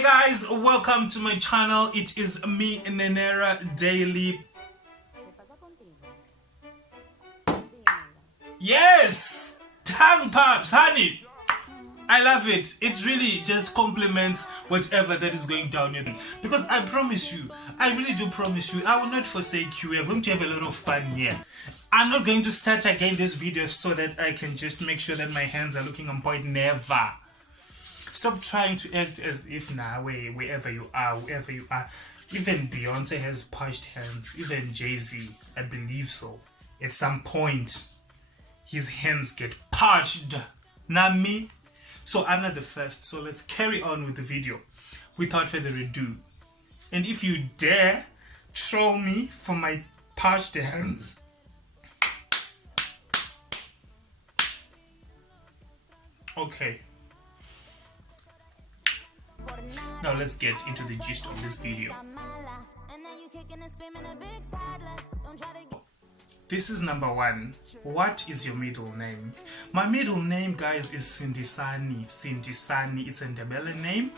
Hey guys, welcome to my channel. It is me, Nenera Daily. Yes! Tongue pops, honey! I love it. It really just complements whatever that is going down here. Because I promise you, I really do promise you, I will not forsake you. We are going to have a lot of fun here. I'm not going to start again this video so that I can just make sure that my hands are looking on point. Never. Stop trying to act as if wherever you are. Even Beyonce has parched hands. Even Jay-Z, I believe so. At some point, his hands get parched. Not me. So I'm not the first. So let's carry on with the video without further ado. And if you dare troll me for my parched hands, okay. Now let's get into the gist of this video. This is number one. What is your middle name? My middle name, guys, is Sindisani. Sindisani. It's a Ndebele name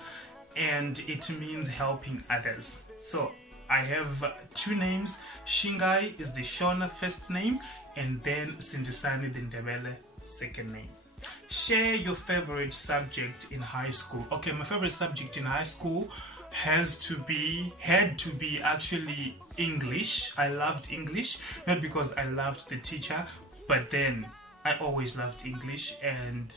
and it means helping others. So I have two names. Shingai is the Shona first name and then Sindisani the Ndebele second name. Share your favorite subject in high school. Okay, my favorite subject in high school had to be actually English. I loved English, not because I loved the teacher, but then I always loved English, and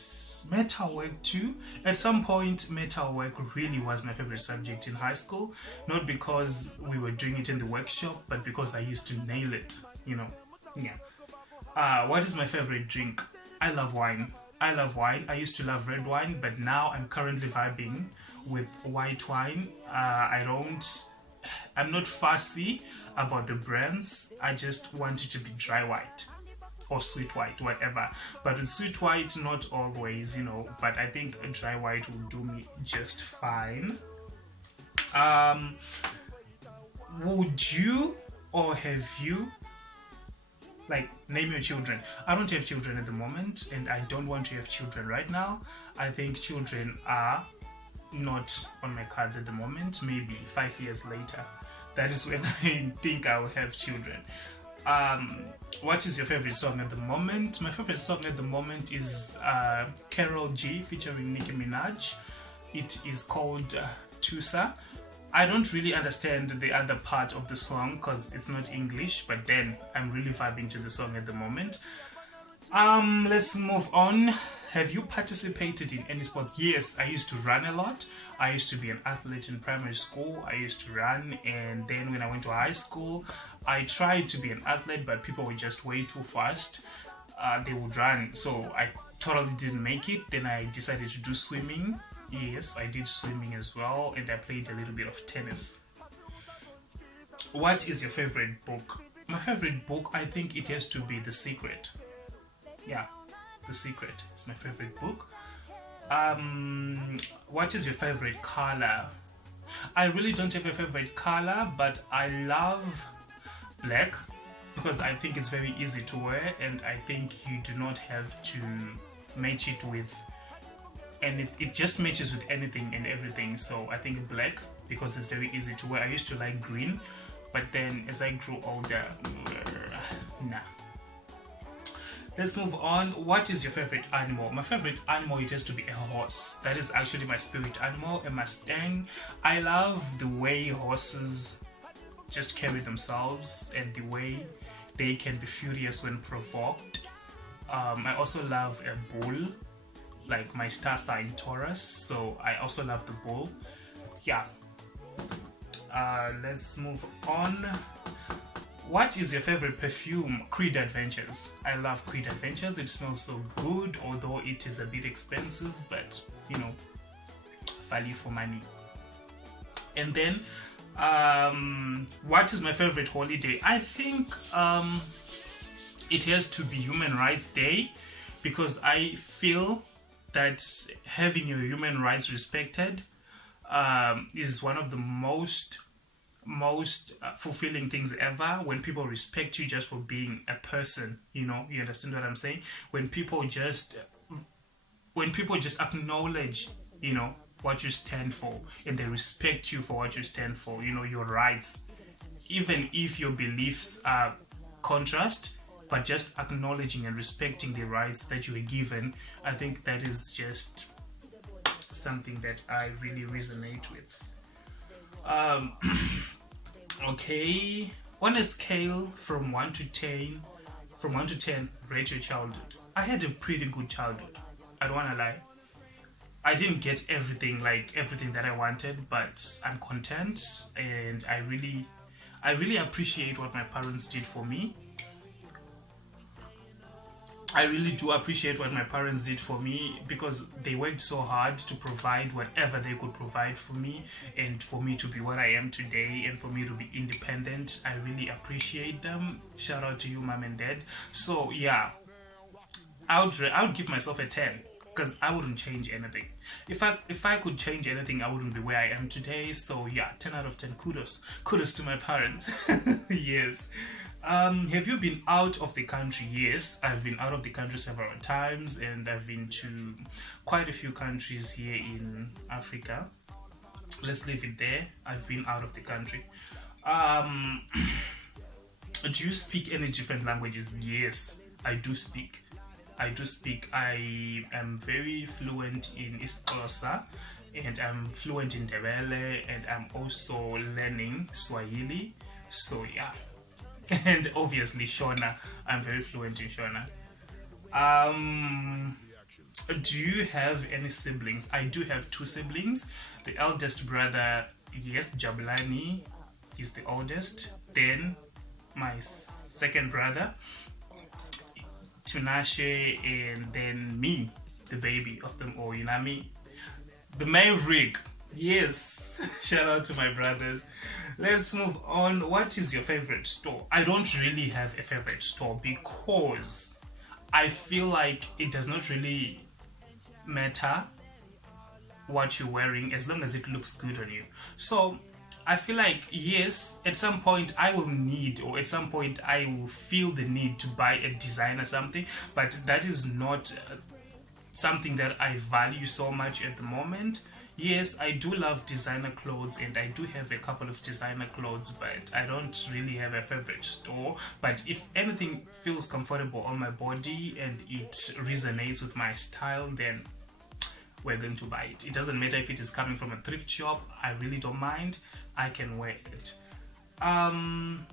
metal work too. At some point, metal work really was my favorite subject in high school, not because we were doing it in the workshop, but because I used to nail it, you know. Yeah. What is my favorite drink? I love wine. I love wine. I used to love red wine, but now I'm currently vibing with white wine. I'm not fussy about the brands. I just want it to be dry white or sweet white, whatever. But with sweet white, not always, you know, but I think a dry white will do me just fine. Would you or have you, like, name your children? I don't have children at the moment and I don't want to have children right now. I think children are not on my cards at the moment. Maybe 5 years later, that is when I think I will have children. What is your favorite song at the moment? My favorite song at the moment is Carol G featuring Nicki Minaj. It is called Tusa. I don't really understand the other part of the song because it's not English, but then I'm really vibing to the song at the moment. Let's move on. Have you participated in any sports? Yes, I used to run a lot. I used to be an athlete in primary school. I used to run, and then when I went to high school, I tried to be an athlete, but people were just way too fast. They would run, so I totally didn't make it. Then I decided to do swimming. Yes, I did swimming as well, and I played a little bit of tennis. What is your favorite book? My favorite book, I think it has to be The Secret. Yeah, The Secret is my favorite book. What is your favorite color? I really don't have a favorite color, but I love black because I think it's very easy to wear, and I think you do not have to match it with, and it just matches with anything and everything. So I think black because it's very easy to wear. I used to like green, but then as I grew older, nah. Let's move on. What is your favorite animal? My favorite animal, it has to be a horse. That is actually my spirit animal, a Mustang. I love the way horses just carry themselves and the way they can be furious when provoked. I also love a bull. Like, my star sign Taurus, so I also love the bull. Yeah. Let's move on. What is your favorite perfume? Creed Adventures. I love Creed Adventures. It smells so good, although it is a bit expensive, but you know, value for money. And then, what is my favorite holiday? I think it has to be Human Rights Day, because I feel that having your human rights respected is one of the most fulfilling things ever. When people respect you just for being a person, you know, you understand what I'm saying? When people just acknowledge, you know, what you stand for, and they respect you for what you stand for, you know, your rights, even if your beliefs are contrast, but just acknowledging and respecting the rights that you were given. I think that is just something that I really resonate with. um okay, on a scale from 1 to 10, from 1 to 10, rate your childhood. I had a pretty good childhood, I don't want to lie. I didn't get everything, like everything that I wanted, but I'm content, and I really appreciate what my parents did for me. I really do appreciate what my parents did for me, because they worked so hard to provide whatever they could provide for me, and for me to be what I am today, and for me to be independent. I really appreciate them. Shout out to you, mom and dad. So yeah, I would give myself a 10, because I wouldn't change anything. If I could change anything, I wouldn't be where I am today. So yeah, 10 out of 10. Kudos to my parents. Yes. Have you been out of the country? Yes, I've been out of the country several times, and I've been to quite a few countries here in Africa. Let's leave it there. I've been out of the country. Um, do you speak any different languages? Yes, I do speak. I do speak. I am very fluent in Xhosa, and I'm fluent in Ndebele, and I'm also learning Swahili. So yeah, and obviously Shona. I'm very fluent in Shona. Um, do you have any siblings? I do have two siblings. The eldest brother, yes, Jabulani, is the oldest. Then my second brother, Tunashe, and then me, the baby of them all. You know what I mean? The maverick. Yes. Shout out to my brothers. Let's move on. What is your favorite store? I don't really have a favorite store, because I feel like it does not really matter what you're wearing as long as it looks good on you. So I feel like, yes, at some point I will need, or at some point I will feel the need to buy a designer something, but that is not something that I value so much at the moment. Yes, I do love designer clothes, and I do have a couple of designer clothes, but I don't really have a favorite store. But if anything feels comfortable on my body and it resonates with my style, then we're going to buy it. It doesn't matter if it is coming from a thrift shop, I really don't mind. I can wear it. Um,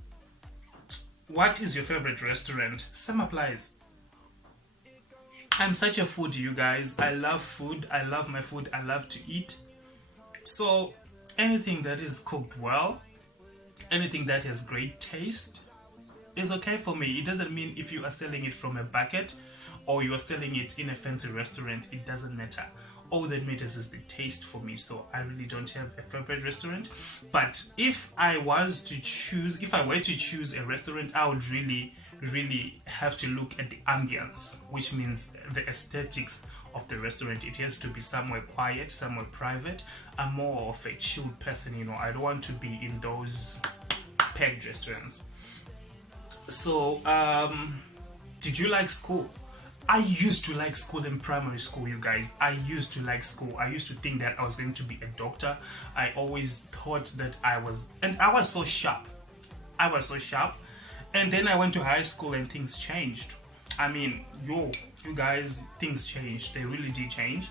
what is your favorite restaurant? Same applies. I'm such a foodie, you guys. I love food. I love my food. I love to eat. So anything that is cooked well, anything that has great taste is okay for me. It doesn't mean if you are selling it from a bucket or you are selling it in a fancy restaurant, it doesn't matter. All that matters is the taste for me. So I really don't have a favorite restaurant. But if I were to choose a restaurant, I would really have to look at the ambience, which means the aesthetics of the restaurant. It has to be somewhere quiet, somewhere private. I'm more of a chilled person, you know. I don't want to be in those packed restaurants. So, did you like school? I used to like school in primary school, you guys. I used to like school. I used to think that I was going to be a doctor. I always thought that I was so sharp. I was so sharp. And then I went to high school and things changed. I mean, you guys, things changed. They really did change.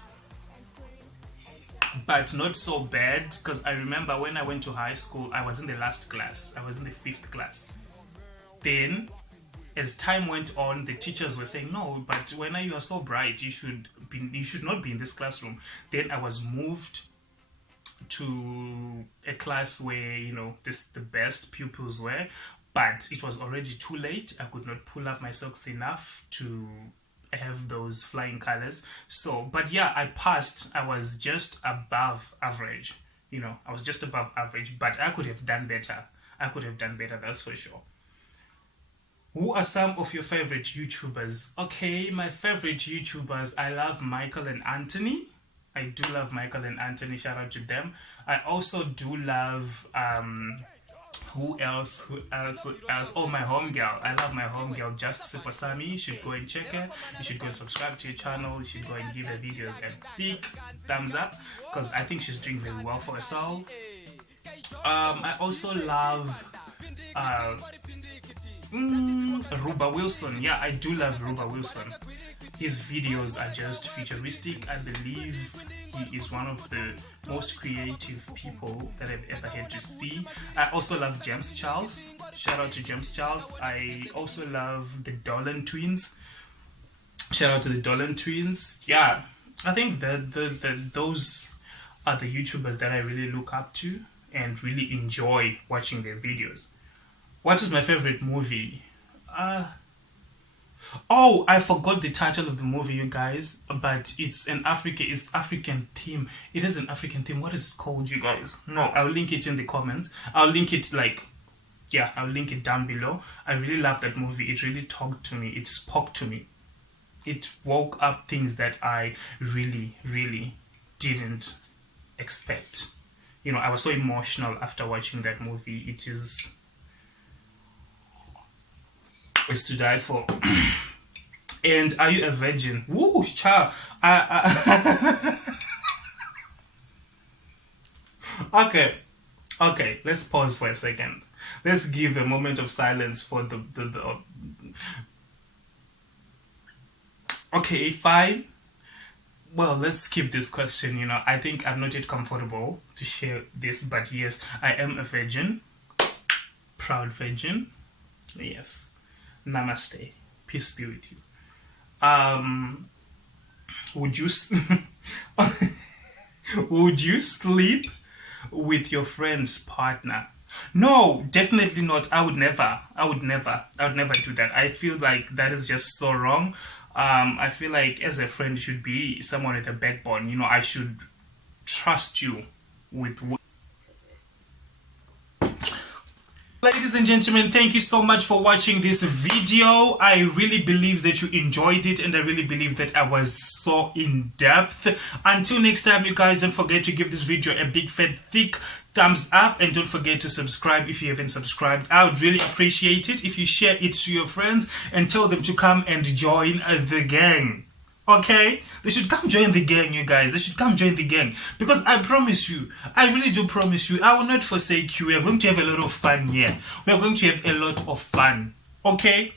But not so bad, because I remember when I went to high school, I was in the last class. I was in the fifth class. Then, as time went on, the teachers were saying, no, but when you are so bright, you should not be in this classroom. Then I was moved to a class where, the best pupils were, but it was already too late. I could not pull up my socks enough to have those flying colors. So, but yeah, I passed. I was just above average. I was just above average, but I could have done better. That's for sure. Who are some of your favorite YouTubers? Okay, my favorite YouTubers, I love Michael and Anthony. I do love Michael and Anthony. Shout out to them. I also do love Who else? Who else? Who else? Oh, my home girl. I love my home girl, Just Super Sammy. You should go and check her. You should go and subscribe to your channel. You should go and give her videos a big thumbs up because I think she's doing very well for herself. I also love uh, Ruba Wilson. Yeah, I do love Ruba Wilson. His videos are just futuristic. I believe he is one of the most creative people that I've ever had to see. I also love James Charles. Shout out to James Charles. I also love the Dolan twins. Shout out to the Dolan twins. Yeah, I think that those are the YouTubers that I really look up to and really enjoy watching their videos. What is my favorite movie? Oh, I forgot the title of the movie, you guys. But it's African theme. It is an African theme. What is it called, you guys? No, I'll link it in the comments. I'll link it I'll link it down below. I really love that movie. It really talked to me. It spoke to me. It woke up things that I really, really didn't expect. I was so emotional after watching that movie. It's to die for. And are you a virgin? Woo, child. Okay. Let's pause for a second. Let's give a moment of silence for the. Okay, fine. Well, let's skip this question. I think I'm not yet comfortable to share this, but yes, I am a virgin. Proud virgin. Yes. Namaste. Peace be with you. Would you would you sleep with your friend's partner? No, definitely not. I would never do that. I feel like that is just so wrong. I feel like as a friend, you should be someone with a backbone. I should trust you with. Ladies and gentlemen, thank you so much for watching this video. I really believe that you enjoyed it, and I really believe that I was so in depth. Until next time, you guys, don't forget to give this video a big fat thick thumbs up, and don't forget to subscribe if you haven't subscribed. I would really appreciate it if you share it to your friends and tell them to come and join the gang. Okay? They should come join the gang, you guys. They should come join the gang. Because I promise you, I really do promise you, I will not forsake you. We are going to have a lot of fun here. We are going to have a lot of fun. Okay?